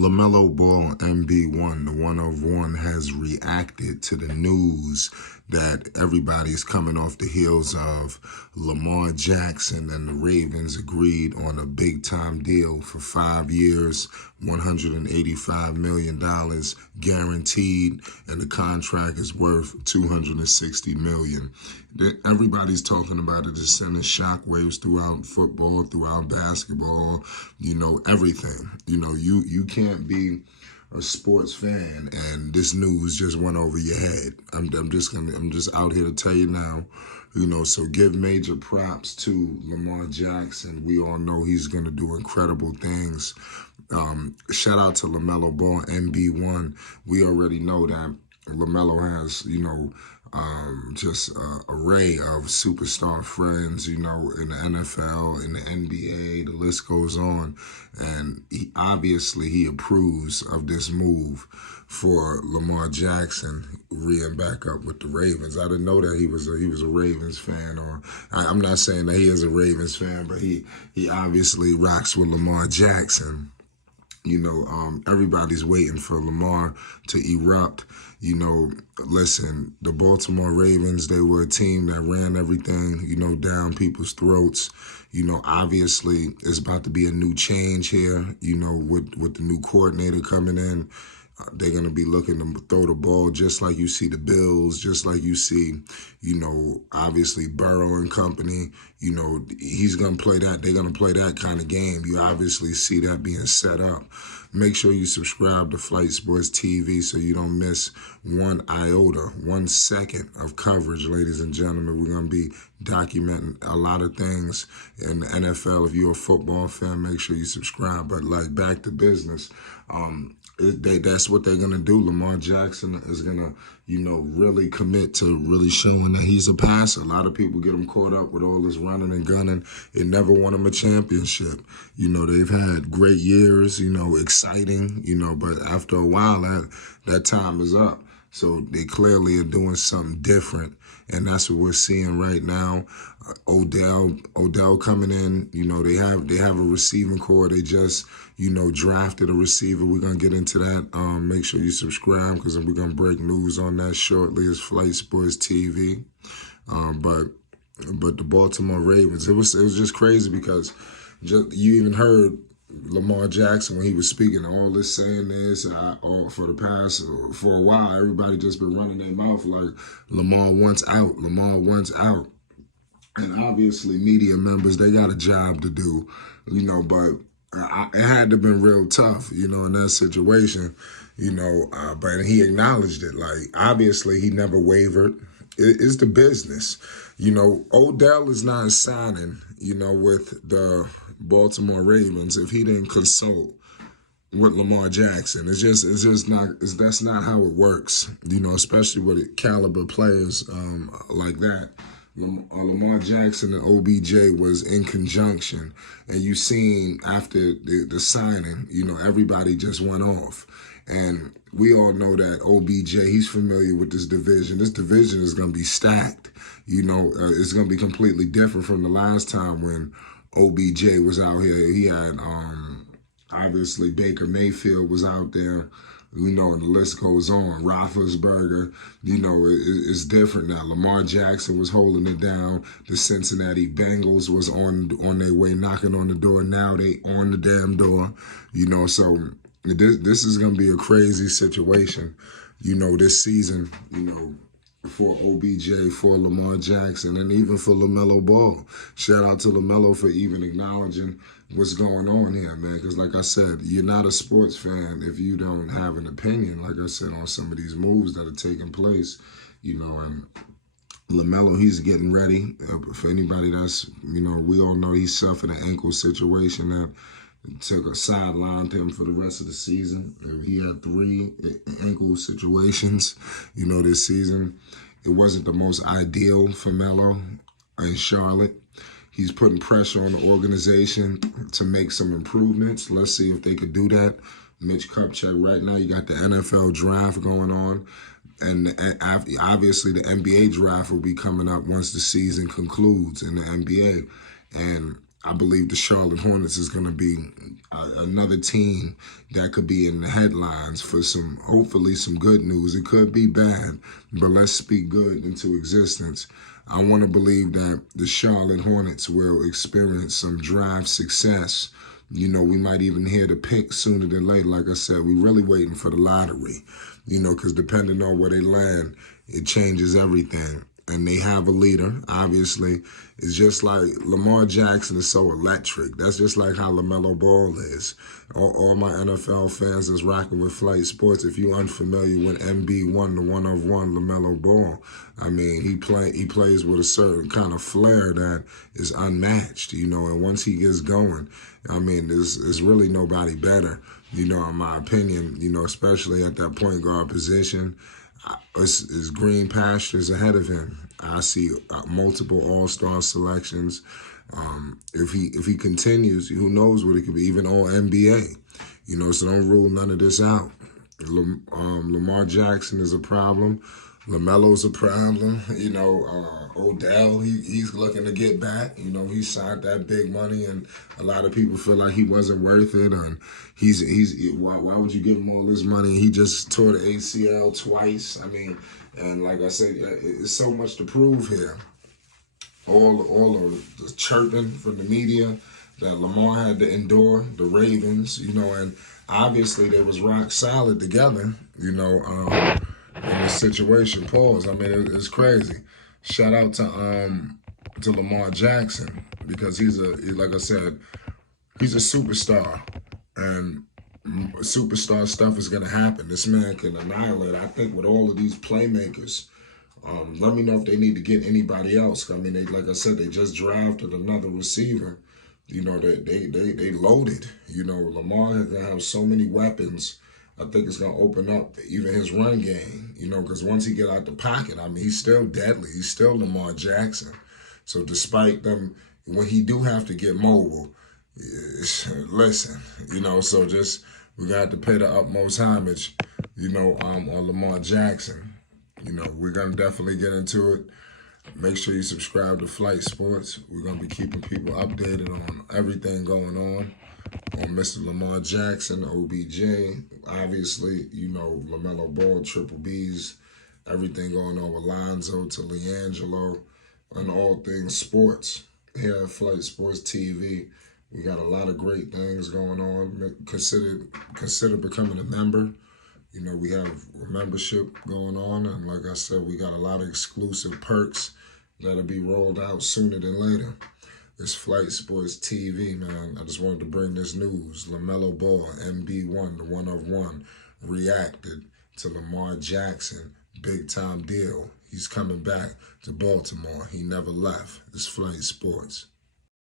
Lamelo Ball, MB1, the one of one, has reacted to the news that everybody's coming off the heels of Lamar Jackson and the Ravens agreed on a big-time deal for 5 years, $185 million guaranteed, and the contract is worth $260 million. Everybody's talking about it. It's sending shockwaves throughout football, throughout basketball, everything. You can't be a sports fan and this news just went over your head. I'm just out here to tell you now, so give major props to Lamar Jackson. We all know he's gonna do incredible things. Shout out to Lamelo Ball, MB1. We already know that Lamelo has, just an array of superstar friends, in the NFL, in the NBA, the list goes on. And he approves of this move for Lamar Jackson reeing back up with the Ravens. I didn't know that he was a Ravens fan, or I'm not saying that he is a Ravens fan, but he obviously rocks with Lamar Jackson. Everybody's waiting for Lamar to erupt. Listen, the Baltimore Ravens, they were a team that ran everything, down people's throats. Obviously, it's about to be a new change here, with the new coordinator coming in. They're going to be looking to throw the ball just like you see the Bills, just like you see, obviously Burrow and company. He's going to play that. They're going to play that kind of game. You obviously see that being set up. Make sure you subscribe to Flight Sports TV so you don't miss one iota, 1 second of coverage, ladies and gentlemen. We're going to be documenting a lot of things in the NFL. If you're a football fan, make sure you subscribe. But back to business. That's what they're going to do. Lamar Jackson is going to, really commit to really showing that he's a passer. A lot of people get him caught up with all this running and gunning. It never won him a championship. They've had great years, exciting, but after a while, that time is up. So they clearly are doing something different, and that's what we're seeing right now. Odell coming in, they have a receiving core. They just, drafted a receiver. We're going to get into that. Make sure you subscribe because we're going to break news on that shortly. It's Flight Sports TV. But the Baltimore Ravens, it was just crazy because you even heard Lamar Jackson when he was speaking, all this saying this, for a while, everybody just been running their mouth like Lamar wants out, Lamar wants out. And obviously media members, they got a job to do, but it had to have been real tough, in that situation, but he acknowledged it. Obviously he never wavered. It's the business. Odell is not signing, with the Baltimore Ravens if he didn't consult with Lamar Jackson. That's not how it works, especially with caliber players like that. Lamar Jackson and OBJ was in conjunction, and you seen after the signing, everybody just went off. And we all know that OBJ, he's familiar with this division. This division is going to be stacked. It's going to be completely different from the last time when OBJ was out here. He had, obviously, Baker Mayfield was out there. And the list goes on. Roethlisberger, it's different now. Lamar Jackson was holding it down. The Cincinnati Bengals was on their way, knocking on the door. Now they on the damn door. So this is going to be a crazy situation, this season, for OBJ, for Lamar Jackson, and even for Lamelo Ball. Shout out to Lamelo for even acknowledging what's going on here, man. Because like I said, you're not a sports fan if you don't have an opinion, like I said, on some of these moves that are taking place, and Lamelo, he's getting ready. For anybody that's, we all know he suffered an ankle situation that took a sideline to him for the rest of the season. He had 3 ankle situations, this season. It wasn't the most ideal for Melo in Charlotte. He's putting pressure on the organization to make some improvements. Let's see if they could do that. Mitch Kupchak, right now, you got the NFL draft going on. And obviously the NBA draft will be coming up once the season concludes in the NBA. And I believe the Charlotte Hornets is going to be another team that could be in the headlines for hopefully some good news. It could be bad, but let's speak good into existence. I want to believe that the Charlotte Hornets will experience some draft success. You know, we might even hear the pick sooner than later. Like I said, we're really waiting for the lottery, you know, because depending on where they land, it changes everything. And they have a leader, obviously. It's just like Lamar Jackson is so electric. That's just like how Lamelo Ball is. All my NFL fans is rocking with Flight Sports. If you're unfamiliar with MB1, the one of one Lamelo Ball, I mean, he plays with a certain kind of flair that is unmatched, you know. And once he gets going, I mean, there's really nobody better, you know, in my opinion, you know, especially at that point guard position. It's green pastures ahead of him. I see multiple All-Star selections. If he continues, who knows what it could be? Even All NBA. You know, so don't rule none of this out. Lamar Jackson is a problem. LaMelo's a problem. You know, Odell, he's looking to get back. You know, he signed that big money, and a lot of people feel like he wasn't worth it. And why would you give him all this money? He just tore the ACL twice. I mean, and like I said, it's so much to prove here. All of the chirping from the media that Lamar had to endure, the Ravens, you know, and obviously they was rock solid together, you know, in this situation. Pause. I mean, it's crazy. Shout out to Lamar Jackson, because like I said, he's a superstar, and superstar stuff is gonna happen. This man can annihilate. I think with all of these playmakers. Let me know if they need to get anybody else. I mean, like I said, they just drafted another receiver. You know, they loaded. You know, Lamar is gonna have so many weapons. I think it's gonna open up even his run game. You know, because once he get out the pocket, I mean, he's still deadly. He's still Lamar Jackson. So despite them, when he do have to get mobile, listen, you know. So we got to pay the utmost homage, you know, on Lamar Jackson. You know, we're going to definitely get into it. Make sure you subscribe to Flight Sports. We're going to be keeping people updated on everything going on Mr. Lamar Jackson, OBJ. Obviously, you know, LaMelo Ball, Triple B's, everything going on with Lonzo to LiAngelo, and all things sports. Here at Flight Sports TV, we got a lot of great things going on. Consider becoming a member. You know, we have a membership going on, and like I said, we got a lot of exclusive perks that'll be rolled out sooner than later. It's Flight Sports TV, man. I just wanted to bring this news. LaMelo Ball, MB1, the one of one, reacted to Lamar Jackson. Big time deal. He's coming back to Baltimore. He never left. It's Flight Sports.